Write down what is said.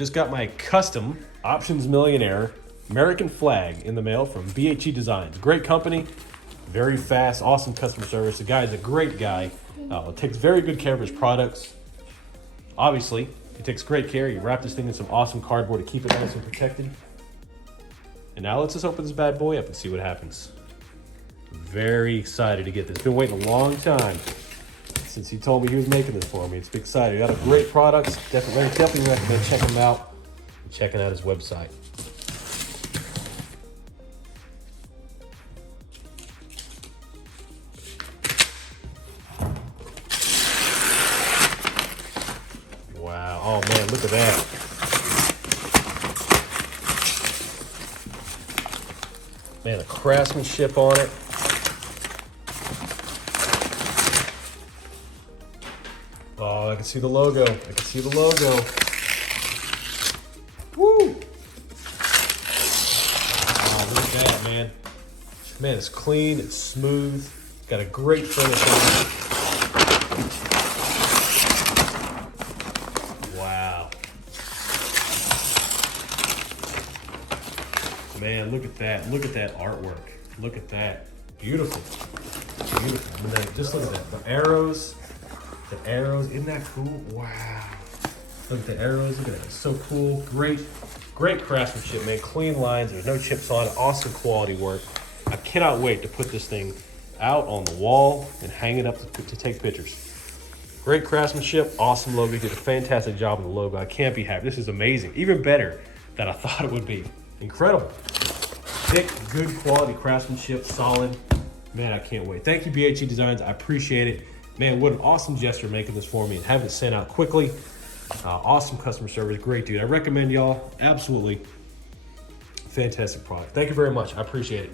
Just got my custom Options Millionaire American flag in the mail from BHE Designs. Great company, very fast, awesome customer service. The guy is a great guy. Takes very good care of his products. Obviously, he takes great care. You wrap this thing in some awesome cardboard to keep it nice and protected. And now let's just open this bad boy up and see what happens. Very excited to get this. Been waiting a long time since he told me he was making this for me. It's been exciting. Got a great products. Definitely recommend checking him out and checking out his website. Wow. Oh man, look at that. Man, the craftsmanship on it. Oh, I can see the logo. I can see the logo. Woo! Oh, look at that, man. Man, it's clean, it's smooth. Got a great finish on it. Wow. Man, look at that. Look at that artwork. Look at that. Beautiful. Beautiful. And then just look at that. The arrows. The arrows, isn't that cool? Wow. Look at the arrows, look at that, it's so cool. Great craftsmanship, man. Clean lines, there's no chips on it, awesome quality work. I cannot wait to put this thing out on the wall and hang it up to take pictures. Great craftsmanship, awesome logo. You did a fantastic job on the logo. I can't be happy. This is amazing, even better than I thought it would be. Incredible. Thick, good quality craftsmanship, solid. Man, I can't wait. Thank you, BHE Designs, I appreciate it. Man, what an awesome gesture making this for me and having it sent out quickly. Awesome customer service, great dude. I recommend y'all, absolutely fantastic product. Thank you very much, I appreciate it.